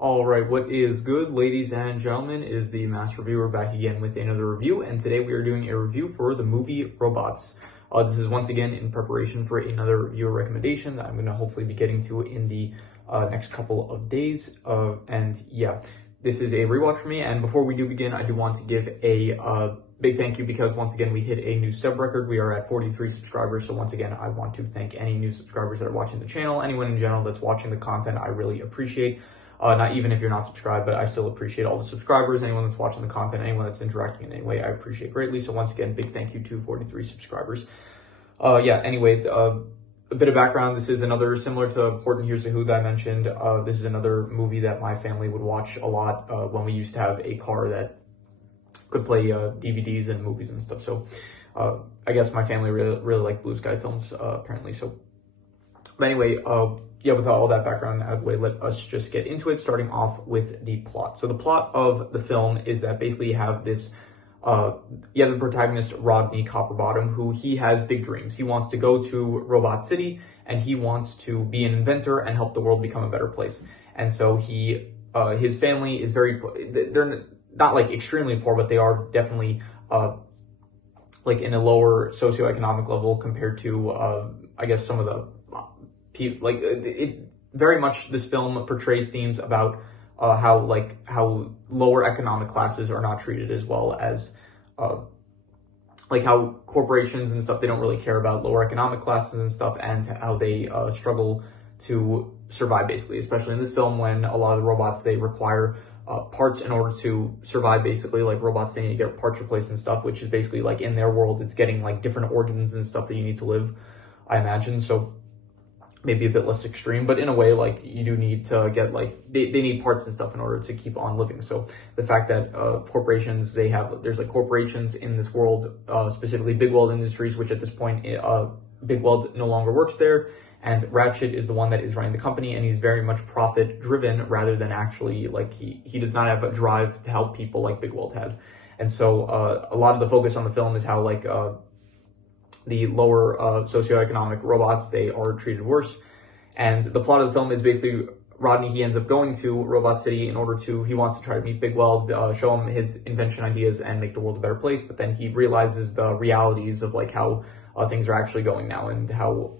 All right, what is good, ladies and gentlemen, is the Master Reviewer back again with another review, and today we are doing a review for the movie Robots. This is once again in preparation for another reviewer recommendation that I'm going to hopefully be getting to in the next couple of days. And yeah, this is a rewatch for me, and before we do begin, I do want to give a big thank you because once again we hit a new sub record. We are at 43 subscribers, so once again I want to thank any new subscribers that are watching the channel, anyone in general that's watching the content. I really appreciate. Not even if you're not subscribed, but I still appreciate all the subscribers, anyone that's watching the content, anyone that's interacting in any way, I appreciate greatly. So once again, big thank you to 43 subscribers. Anyway, a bit of background. This is another, similar to Horton Hears a Who that I mentioned. This is another movie that my family would watch a lot when we used to have a car that could play DVDs and movies and stuff. So I guess my family really liked Blue Sky Films, apparently. So, but anyway, with all that background out of the way, let us just get into it, starting off with the plot. So the plot of the film is that basically you have this, you have the protagonist, Rodney Copperbottom, who he has big dreams. He wants to go to Robot City, and he wants to be an inventor and help the world become a better place. And so his family is they're not like extremely poor, but they are definitely, like in a lower socioeconomic level compared to, I guess some of the people, like it very much, this film portrays themes about how lower economic classes are not treated as well as like how corporations and stuff, they don't really care about lower economic classes and stuff, and how they struggle to survive, basically, especially in this film when a lot of the robots, they require parts in order to survive, basically. Like robots, they need to get parts replaced and stuff, which is basically like in their world, it's getting like different organs and stuff that you need to live, I imagine. So maybe a bit less extreme, but in a way, like you do need to get like, they need parts and stuff in order to keep on living. So the fact that corporations, there's like corporations in this world, specifically Big Weld Industries, which at this point, Big Weld no longer works there. And Ratchet is the one that is running the company, and he's very much profit driven rather than actually like, he does not have a drive to help people like Big Weld had. And so a lot of the focus on the film is how like, the lower socioeconomic robots, they are treated worse. And the plot of the film is basically Rodney, he ends up going to Robot City in order to, he wants to try to meet Big Weld, show him his invention ideas and make the world a better place. But then he realizes the realities of like how things are actually going now, and how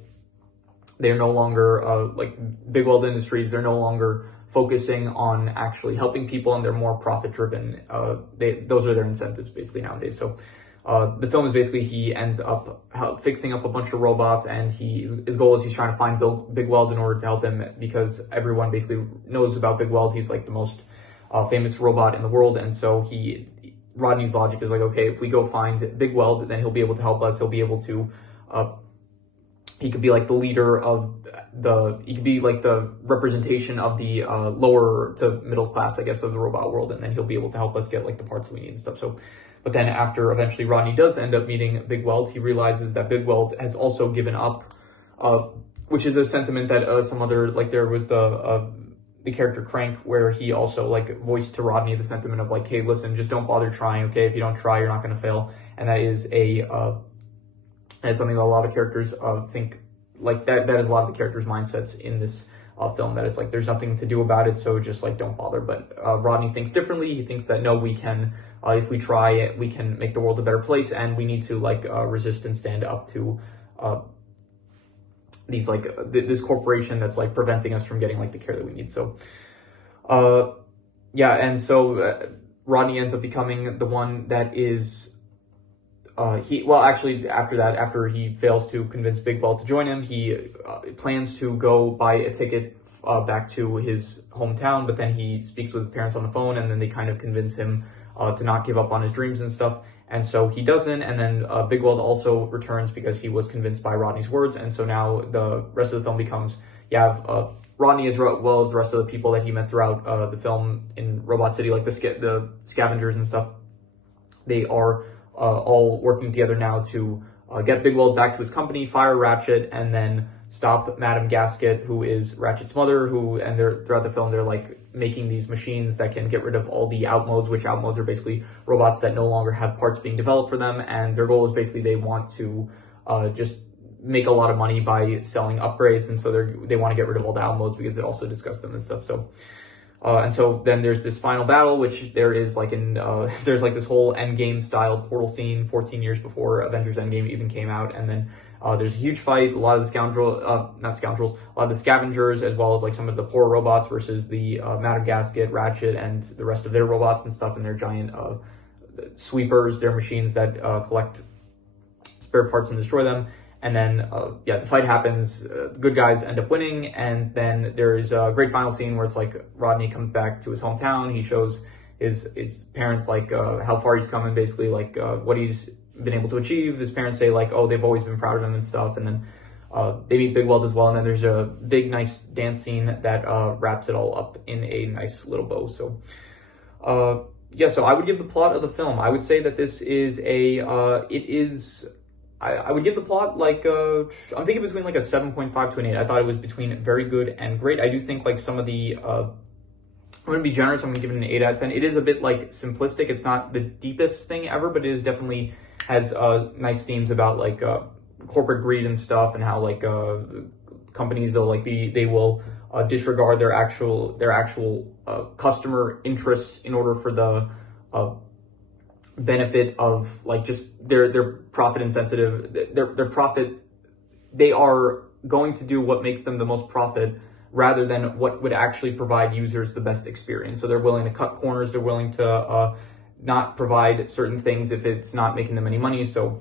they're no longer, like Big Weld Industries, they're no longer focusing on actually helping people, and they're more profit driven. Those are their incentives basically nowadays. So the film is basically, he ends up fixing up a bunch of robots, and his goal is he's trying to find Big Weld in order to help him, because everyone basically knows about Big Weld. He's like the most famous robot in the world. And so Rodney's logic is like, okay, if we go find Big Weld, then he'll be able to help us. He'll be able to, he could be like the leader of he could be like the representation of the lower to middle class, I guess, of the robot world. And then he'll be able to help us get like the parts that we need and stuff. So, but then after eventually Rodney does end up meeting Big Weld, he realizes that Big Weld has also given up, which is a sentiment that some other, like there was the character Crank, where he also like voiced to Rodney the sentiment of like, hey, listen, just don't bother trying, okay? If you don't try, you're not going to fail. And that is and it's something that a lot of characters think, like that is a lot of the characters' mindsets in this film, that it's like there's nothing to do about it, so just like don't bother. But Rodney thinks differently. He thinks that no, we can, if we try it, we can make the world a better place, and we need to like resist and stand up to these like this corporation that's like preventing us from getting like the care that we need. So and so Rodney ends up becoming the one that is after he fails to convince Big Weld to join him, he plans to go buy a ticket back to his hometown, but then he speaks with his parents on the phone, and then they kind of convince him to not give up on his dreams and stuff. And so he doesn't, and then Big Weld also returns because he was convinced by Rodney's words. And so now the rest of the film becomes, you have Rodney as well as the rest of the people that he met throughout the film in Robot City, like the scavengers and stuff. They are all working together now to get Big Weld back to his company, fire Ratchet, and then stop Madame Gasket, who is Ratchet's mother, and throughout the film, they're like making these machines that can get rid of all the outmodes, which outmodes are basically robots that no longer have parts being developed for them. And their goal is basically they want to just make a lot of money by selling upgrades. And so they want to get rid of all the outmodes because it also disgusts them and stuff. So And so then there's this final battle, which there is like there's like this whole Endgame style portal scene 14 years before Avengers Endgame even came out. And then there's a huge fight, a lot of the a lot of the scavengers, as well as like some of the poor robots versus the Madame Gasket, Ratchet, and the rest of their robots and stuff, and their giant sweepers, their machines that collect spare parts and destroy them. And then, the fight happens, good guys end up winning, and then there's a great final scene where it's like Rodney comes back to his hometown, he shows his parents like how far he's come and basically like what he's been able to achieve. His parents say like, oh, they've always been proud of him and stuff, and then they meet Big Weld as well, and then there's a big nice dance scene that wraps it all up in a nice little bow. So so I would give the plot of the film, I would say that this is I would give the plot like I'm thinking between like a 7.5 to an 8. I thought it was between very good and great. I do think like some of the I'm gonna be generous, I'm gonna give it an 8 out of 10. It is a bit like simplistic, it's not the deepest thing ever, but it is definitely has nice themes about like corporate greed and stuff, and how like companies they will disregard their actual customer interests in order for the benefit of like just their profit insensitive, their profit. They are going to do what makes them the most profit rather than what would actually provide users the best experience. So they're willing to cut corners, they're willing to not provide certain things if it's not making them any money. So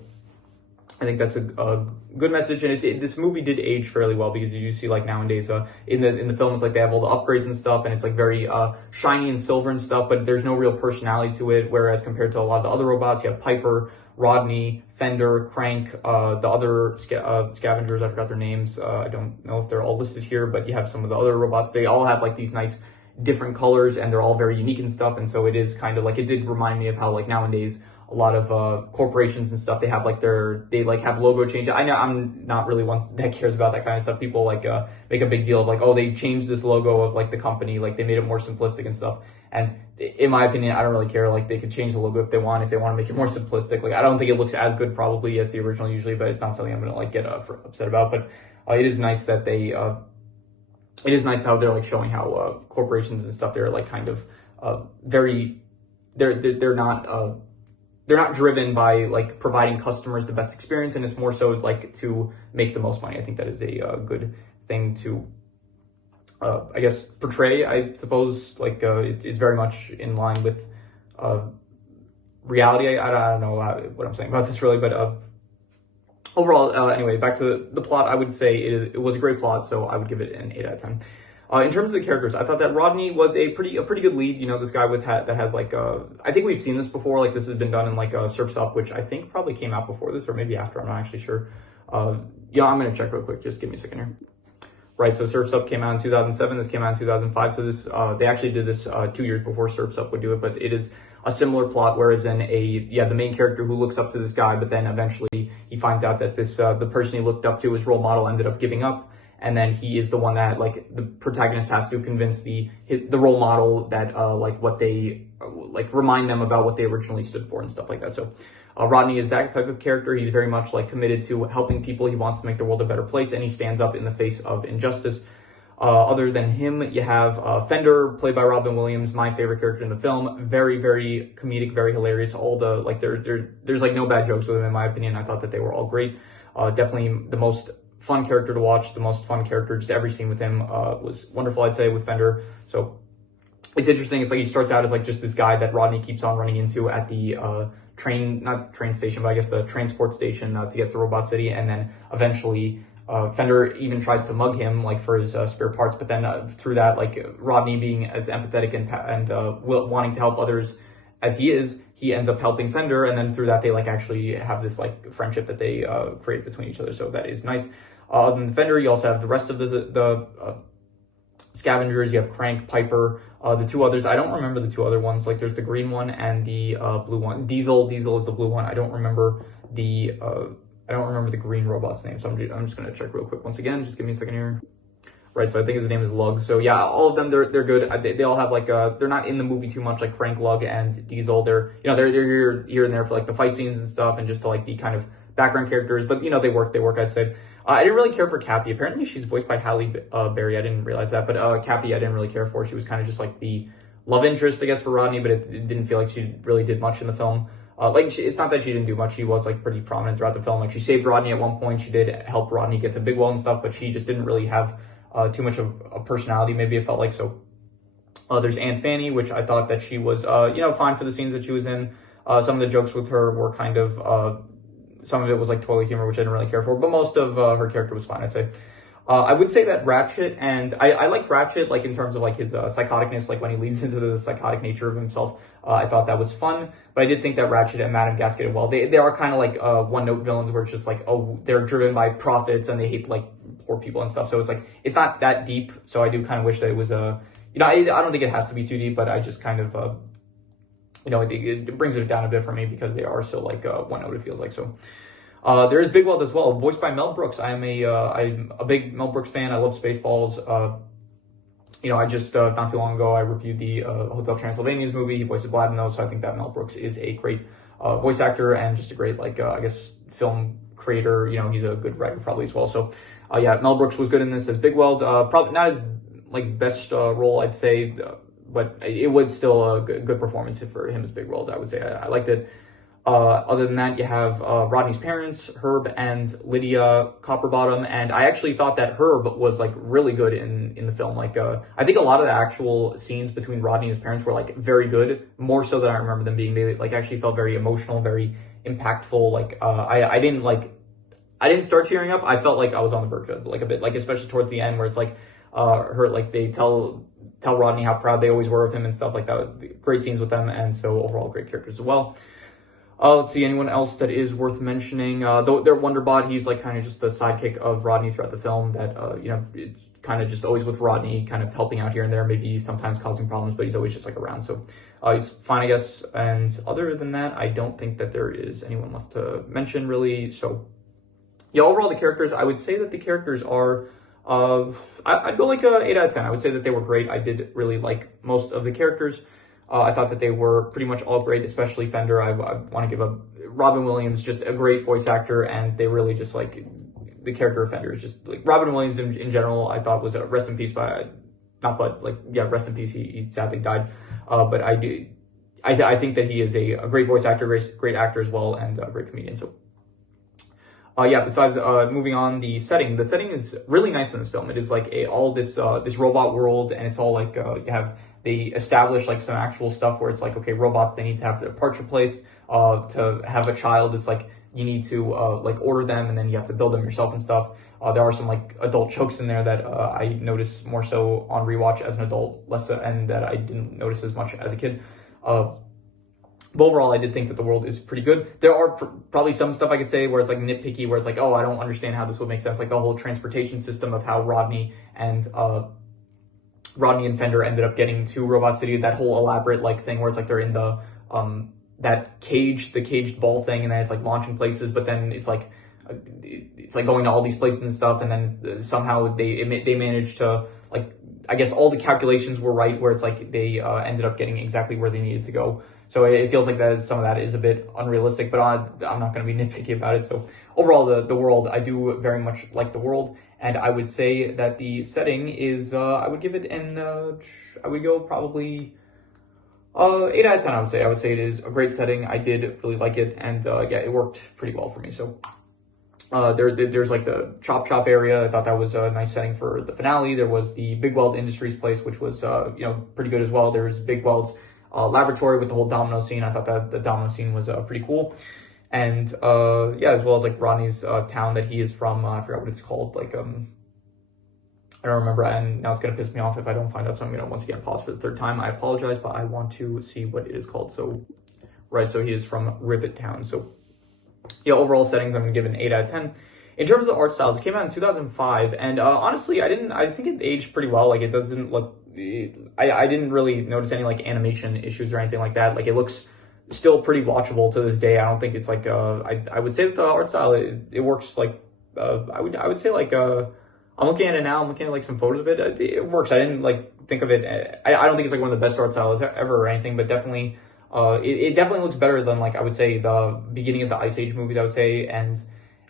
I think that's a good message, and this movie did age fairly well, because you see like nowadays in the film it's like they have all the upgrades and stuff, and it's like very shiny and silver and stuff, but there's no real personality to it. Whereas compared to a lot of the other robots, you have Piper, Rodney, Fender, Crank, the other scavengers, I forgot their names. I don't know if they're all listed here, but you have some of the other robots. They all have like these nice different colors, and they're all very unique and stuff. And so it is kind of like, it did remind me of how like nowadays a lot of corporations and stuff, they have like they have logo change. I know I'm not really one that cares about that kind of stuff. People like make a big deal of like, oh, they changed this logo of like the company, like they made it more simplistic and stuff. And in my opinion, I don't really care. Like they could change the logo if they want to make it more simplistic. Like I don't think it looks as good probably as the original usually, but it's not something I'm gonna like get upset about. But it is nice that it is nice how they're like showing how corporations and stuff, they're like kind of they're not driven by like providing customers the best experience, and it's more so like to make the most money. I think that is a good thing to I guess portray, I suppose. Like it's very much in line with reality. I don't know what I'm saying about this really, but overall, anyway, back to the plot, I would say it was a great plot, so I would give it an 8 out of 10. In terms of the characters, I thought that Rodney was a pretty good lead. You know, this guy that has like I think we've seen this before. Like this has been done in like Surf's Up, which I think probably came out before this or maybe after. I'm not actually sure. I'm gonna check real quick. Just give me a second here. Right, so Surf's Up came out in 2007. This came out in 2005. So this they actually did this 2 years before Surf's Up would do it. But it is a similar plot, whereas in the main character who looks up to this guy, but then eventually he finds out that this the person he looked up to, his role model, ended up giving up. And then he is the one that like the protagonist has to convince the role model that like what they like remind them about what they originally stood for and stuff like that. So Rodney is that type of character. He's very much like committed to helping people. He wants to make the world a better place, and he stands up in the face of injustice. Other than him, you have Fender, played by Robin Williams, my favorite character in the film. Very, very comedic, very hilarious. All the like there's like no bad jokes with him in my opinion. I thought that they were all great. Definitely the most fun character to watch, the most fun character. Just every scene with him was wonderful, I'd say, with Fender. So it's interesting. It's like he starts out as like just this guy that Rodney keeps on running into at the not train station, but I guess the transport station to get to Robot City. And then eventually Fender even tries to mug him like for his spare parts. But then through that, like Rodney being as empathetic and wanting to help others as he is, he ends up helping Fender. And then through that, they like actually have this like friendship that they create between each other. So that is nice. Other than Fender, you also have the rest of the scavengers. You have Crank, Piper, the two others. I don't remember the two other ones. Like there's the green one and the blue one. Diesel is the blue one. I don't remember the green robot's name. So I'm just gonna check real quick once again. Just give me a second here. Right, so I think his name is Lug. So yeah, all of them they're good. They all have like they're not in the movie too much, like Crank, Lug, and Diesel. They're here and there for like the fight scenes and stuff, and just to like be kind of background characters. But you know they work. I'd say. I didn't really care for Cappy. Apparently, she's voiced by Halle Berry. I didn't realize that. But Cappy, I didn't really care for. She was kind of just like the love interest, I guess, for Rodney, but it didn't feel like she really did much in the film. It's not that she didn't do much. She was like pretty prominent throughout the film. Like she saved Rodney at one point. She did help Rodney get to Bigweld and stuff, but she just didn't really have too much of a personality. Maybe it felt like so. There's Aunt Fanny, which I thought that she was, fine for the scenes that she was in. Some of the jokes with her were kind of, some of it was like toilet humor, which I didn't really care for, but most of her character was fine, I'd say. I would say that Ratchet, and I liked Ratchet, like in terms of like his psychoticness, like when he leads into the psychotic nature of himself. I thought that was fun, but I did think that Ratchet and Madame Gasket, well, they are kind of like one-note villains where it's just like, oh, they're driven by profits and they hate like poor people and stuff. So it's like, it's not that deep. So I do kind of wish that it was I don't think it has to be too deep, but I just kind of, it brings it down a bit for me because they are still like one note, it feels like. So there is Bigweld as well, voiced by Mel Brooks. I'm a big Mel Brooks fan. I love Spaceballs. I just not too long ago I reviewed the Hotel Transylvania's movie. He voiced Vlad in those, so I think that Mel Brooks is a great voice actor and just a great I guess film creator. He's a good writer probably as well. So Mel Brooks was good in this as Bigweld. Probably not his like best role, I'd say, but it was still a good performance for him as Bigweld. I would say I liked it. Other than that, you have Rodney's parents, Herb and Lydia Copperbottom, and I actually thought that Herb was like really good in the film. Like I think a lot of the actual scenes between Rodney and his parents were like very good, more so than I remember them being. They like actually felt very emotional, very impactful. Like I didn't start tearing up. I felt like I was on the verge of like a bit, like especially towards the end where it's like they tell Rodney how proud they always were of him and stuff like that. Great scenes with them, and so overall great characters as well. Let's see, anyone else that is worth mentioning? Their Wonderbot, he's like kind of just the sidekick of Rodney throughout the film that, it's kind of just always with Rodney, kind of helping out here and there, maybe sometimes causing problems, but he's always just like around. So he's fine, I guess. And other than that, I don't think that there is anyone left to mention really. So yeah, overall the characters, I would say that the characters are, I'd go like a 8 out of 10. I would say that they were great. I did really like most of the characters. I thought that they were pretty much all great, especially Fender. I want to give Robin Williams, just a great voice actor, and they really just like the character of Fender is just like Robin Williams in general. I thought was a rest in peace rest in peace. He sadly died. But I think that he is a great voice actor, great actor as well, and a great comedian. So. Besides moving on, the setting is really nice in this film. It is like all this robot world, and it's all like they establish like some actual stuff where it's like, okay, robots, they need to have their parts replaced. To have a child, it's like you need to like order them, and then you have to build them yourself and stuff. There are some like adult jokes in there that I noticed more so on rewatch as an adult, less so, and that I didn't notice as much as a kid. But overall, I did think that the world is pretty good. There are probably some stuff I could say where it's like nitpicky, where it's like, oh, I don't understand how this would make sense. Like the whole transportation system of how Rodney and Fender ended up getting to Robot City. That whole elaborate like thing where it's like they're in the that cage, the caged ball thing, and then it's like launching places, but then it's like going to all these places and stuff, and then somehow they managed to like, I guess all the calculations were right, where it's like they ended up getting exactly where they needed to go. So it feels like that some of that is a bit unrealistic, but I'm not going to be nitpicky about it. So overall, the world, I do very much like the world, and I would say that the setting is, I would give it I would go probably 8 out of 10. I would say it is a great setting. I did really like it, and it worked pretty well for me. So there's like the chop shop area. I thought that was a nice setting for the finale. There was the Bigweld Industries place, which was pretty good as well. There was Bigweld's laboratory with the whole domino scene. I thought that the domino scene was pretty cool. And as well as like Rodney's town that he is from. I forgot what it's called. Like I don't remember, and now it's gonna piss me off if I don't find out. So I'm gonna once again pause for the third time. I apologize, but I want to see what it is called. So so he is from Rivet Town. So overall settings, I'm gonna give it an 8 out of 10. In terms of art style, this came out in 2005, and honestly, I think it aged pretty well. Like it doesn't look. I didn't really notice any like animation issues or anything like that. Like it looks still pretty watchable to this day. I don't think it's like I would say that the art style it works like I would say like I'm looking at it now. I'm looking at like some photos of it. It works. I didn't like think of it. I don't think it's like one of the best art styles ever or anything, but definitely it definitely looks better than like I would say the beginning of the Ice Age movies. I would say, and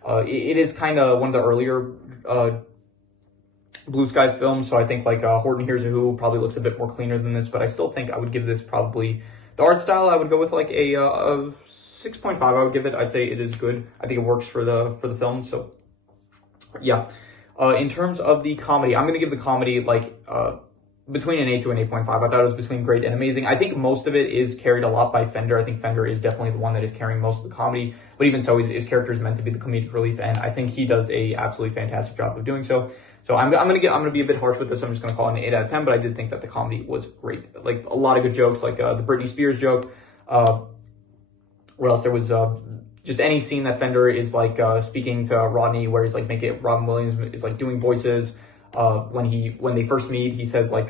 it is kind of one of the earlier Blue Sky films, so I think like Horton Hears a Who probably looks a bit more cleaner than this, but I still think I would give this probably the art style. I would go with like a 6.5. I would give it. I'd say it is good. I think it works for the film. So yeah. In terms of the comedy, I'm gonna give the comedy like between an 8 to an 8.5. I thought it was between great and amazing. I think most of it is carried a lot by Fender. I think Fender is definitely the one that is carrying most of the comedy, but even so, his character is meant to be the comedic relief, and I think he does a absolutely fantastic job of doing so. So I'm gonna be a bit harsh with this. I'm just gonna call it an 8 out of 10, but I did think that the comedy was great. Like a lot of good jokes, like the Britney Spears joke. What else? There was just any scene that Fender is like speaking to Rodney, where he's like Robin Williams is like doing voices. When they first meet, he says like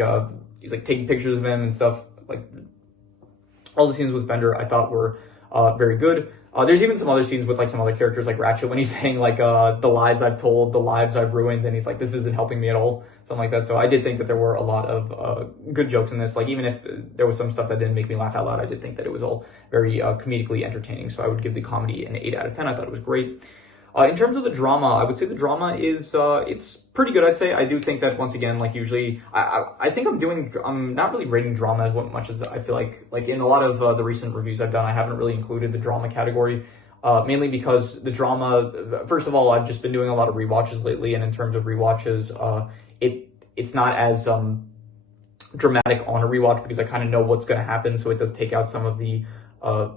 he's like taking pictures of him and stuff. Like all the scenes with Fender, I thought were very good. There's even some other scenes with like some other characters like Ratchet, when he's saying like the lies I've told, the lives I've ruined, and he's like, this isn't helping me at all, something like that. So I did think that there were a lot of good jokes in this. Like even if there was some stuff that didn't make me laugh out loud, I did think that it was all very comedically entertaining. So I would give the comedy an 8 out of 10. I thought it was great. In terms of the drama, I would say the drama is, it's pretty good, I'd say. I do think that, once again, like usually, I think I'm not really rating drama as much as I feel like in a lot of the recent reviews I've done, I haven't really included the drama category, mainly because the drama, first of all, I've just been doing a lot of rewatches lately, and in terms of rewatches, it's not as dramatic on a rewatch, because I kind of know what's going to happen, so it does take out some of the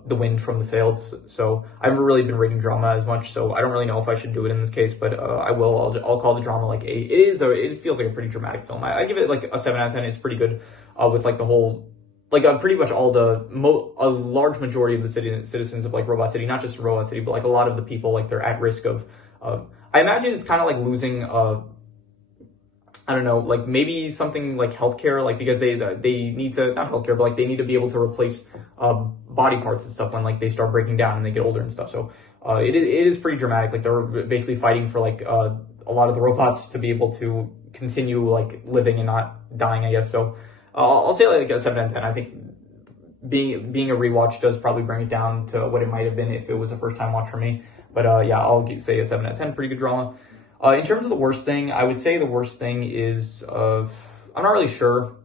wind from the sails. So I haven't really been rating drama as much, so I don't really know if I should do it in this case, but I will. I'll call the drama like it feels like a pretty dramatic film. I give it like a 7 out of 10. It's pretty good with like the whole, like pretty much all a large majority of the citizens of like Robot City, not just Robot City, but like a lot of the people, like they're at risk of, I imagine it's kind of like losing, I don't know, like maybe something like healthcare, like because they need to, not healthcare, but like they need to be able to replace body parts and stuff when like they start breaking down and they get older and stuff. So it is pretty dramatic. Like they're basically fighting for like a lot of the robots to be able to continue like living and not dying, I guess. So I'll say like a 7 out of 10. I think being a rewatch does probably bring it down to what it might have been if it was a first time watch for me. But yeah, I'll say a 7 out of 10. Pretty good drama. In terms of the worst thing, I would say the worst thing is I'm not really sure.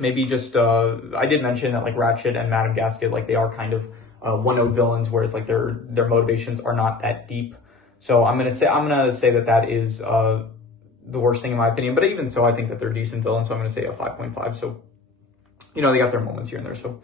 Maybe just I did mention that like Ratchet and Madame Gasket, like they are kind of one-note villains, where it's like their motivations are not that deep. So I'm gonna say that is the worst thing in my opinion. But even so, I think that they're decent villains, so I'm gonna say a 5.5. So they got their moments here and there. So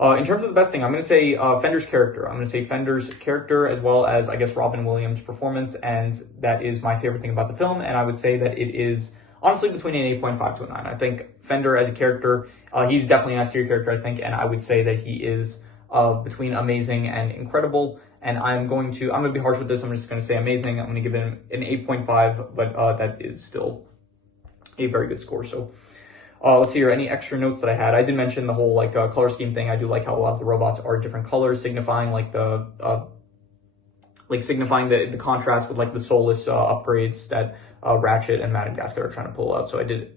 in terms of the best thing, I'm going to say Fender's character. I'm going to say Fender's character, as well as, I guess, Robin Williams' performance, and that is my favorite thing about the film, and I would say that it is, honestly, between an 8.5 to a 9. I think Fender as a character, he's definitely an S-tier character, I think, and I would say that he is between amazing and incredible, and I'm going to be harsh with this. I'm just going to say amazing. I'm going to give it an 8.5, but that is still a very good score. So let's see here, any extra notes that I had. I did mention the whole like color scheme thing. I do like how a lot of the robots are different colors, signifying like the contrast with like the soulless upgrades that Ratchet and Madame Gasket are trying to pull out. So I did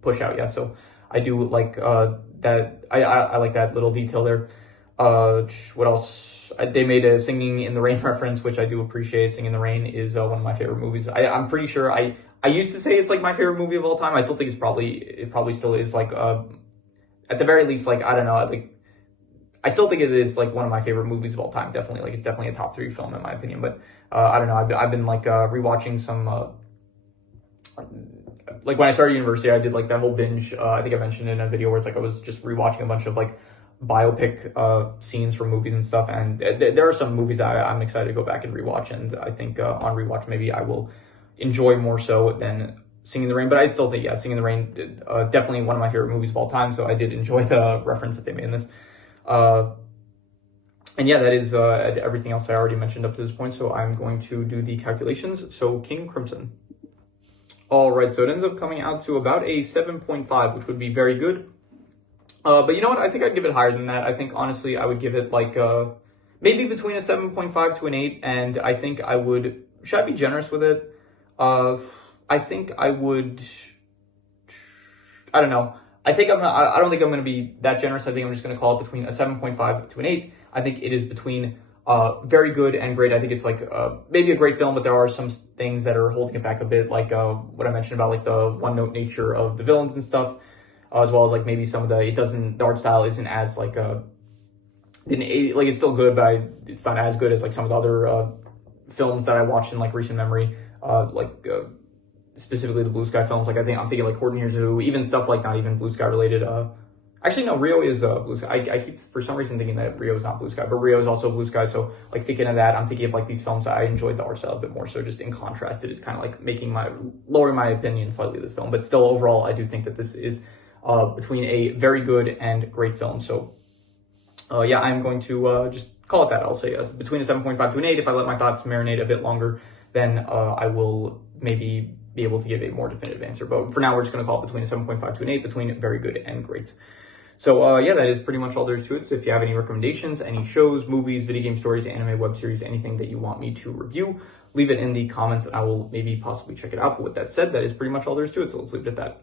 push out, yeah. So I do like that. I like that little detail there. What else? They made a Singing in the Rain reference, which I do appreciate. Singing in the Rain is one of my favorite movies. I'm pretty sure I used to say it's like my favorite movie of all time. I still think it probably still is, like at the very least, like I don't know, I still think it is like one of my favorite movies of all time. Definitely, like it's definitely a top 3 film in my opinion. But I don't know, I've been like rewatching some like when I started university, I did like that whole binge. I think I mentioned in a video where it's like I was just rewatching a bunch of like biopic scenes from movies and stuff. And there are some movies that I'm excited to go back and rewatch. And I think on rewatch maybe I will enjoy more so than Singing in the Rain. But I still think, yeah, Singing in the Rain, definitely one of my favorite movies of all time. So I did enjoy the reference that they made in this. And yeah, that is everything else I already mentioned up to this point. So I'm going to do the calculations. So King Crimson. All right, so it ends up coming out to about a 7.5, which would be very good. But you know what? I think I'd give it higher than that. I think, honestly, I would give it like maybe between a 7.5 to an 8. And I think I would, should I be generous with it? I think I would, I don't know. I don't think I'm going to be that generous. I think I'm just going to call it between a 7.5 to an 8. I think it is between Very good and great. I think it's like maybe a great film, but there are some things that are holding it back a bit, like what I mentioned about like the one-note nature of the villains and stuff, as well as like maybe some of the art style isn't as like it's still good, but it's not as good as like some of the other films that I watched in like recent memory, specifically the Blue Sky films. Like I'm thinking like Horton Hears a Who, even stuff like not even Blue Sky related. Actually, no, Rio is Blue Sky. I keep for some reason thinking that Rio is not Blue Sky, but Rio is also Blue Sky. So like thinking of that, I'm thinking of like these films I enjoyed the art style a bit more. So just in contrast, it is kind of like lowering my opinion slightly of this film. But still, overall, I do think that this is between a very good and great film. So yeah, I'm going to just call it that. I'll say between a 7.5 to an 8. If I let my thoughts marinate a bit longer, then I will maybe be able to give a more definitive answer. But for now, we're just going to call it between a 7.5 to an 8, between very good and great. So yeah, that is pretty much all there is to it. So if you have any recommendations, any shows, movies, video game stories, anime, web series, anything that you want me to review, leave it in the comments and I will maybe possibly check it out. But with that said, that is pretty much all there is to it. So let's leave it at that.